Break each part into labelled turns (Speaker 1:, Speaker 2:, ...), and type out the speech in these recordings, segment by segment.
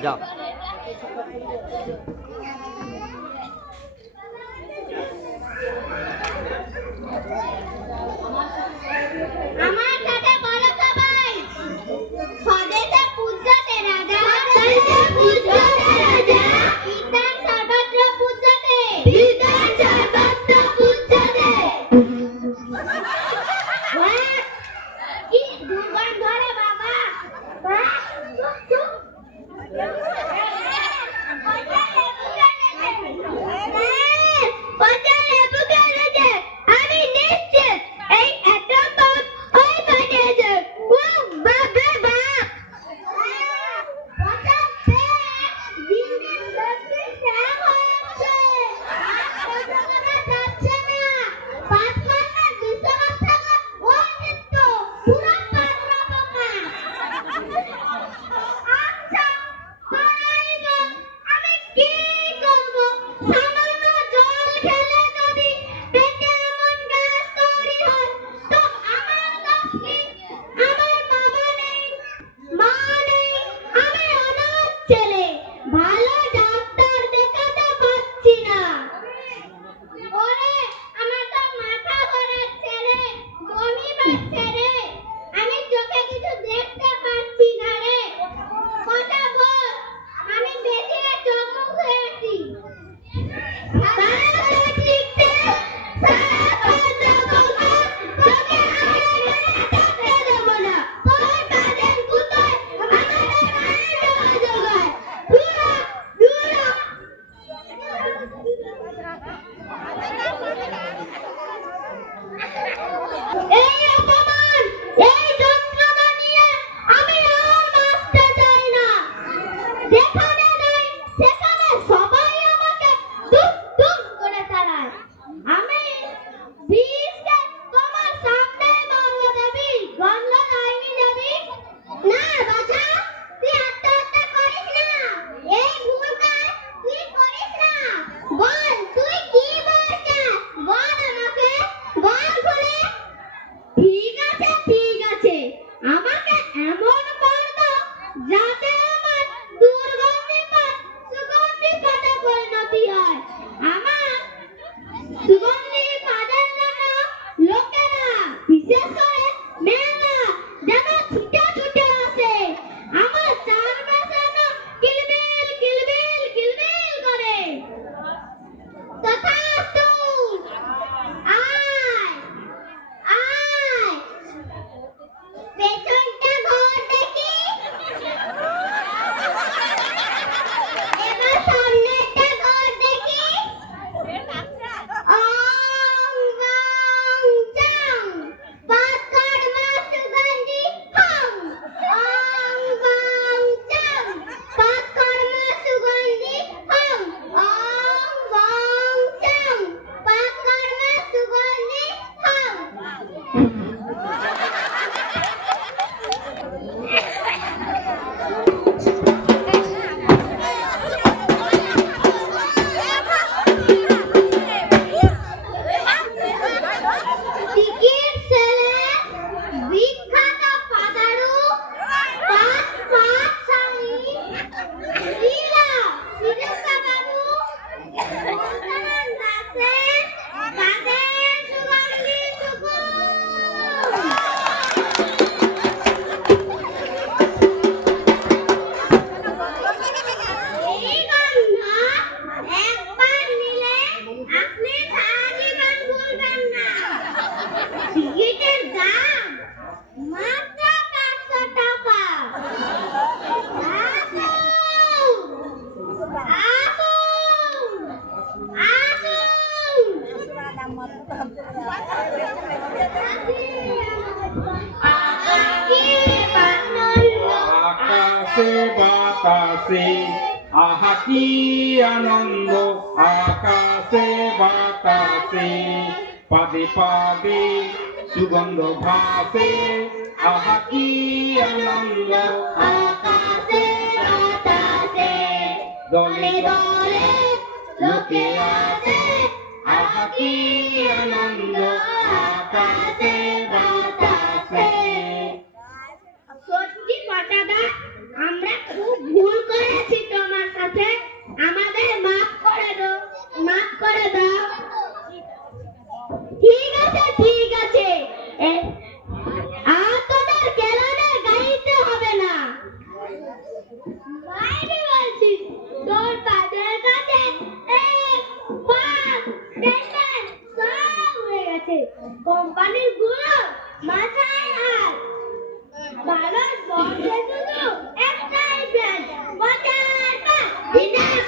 Speaker 1: 这样。be
Speaker 2: আকাশে আহাকি আনন্দ, আকাশে বাতাসে, পাদে পাদে সুগন্ধ ভাসে। আহাকি আনন্দ,
Speaker 1: আকাশে বাতাসে,
Speaker 2: দলে
Speaker 1: দলে লোকে আছে।
Speaker 2: আহাকি আনন্দ, আকাশে বাতাসে।
Speaker 1: সত্যি পাটাদা আমরা খুব ভুল করেছি তোমার সাথে। আমাদের মাফ করে দাও, মাফ করে দাও। ঠিক আছে Happy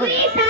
Speaker 1: Luísa!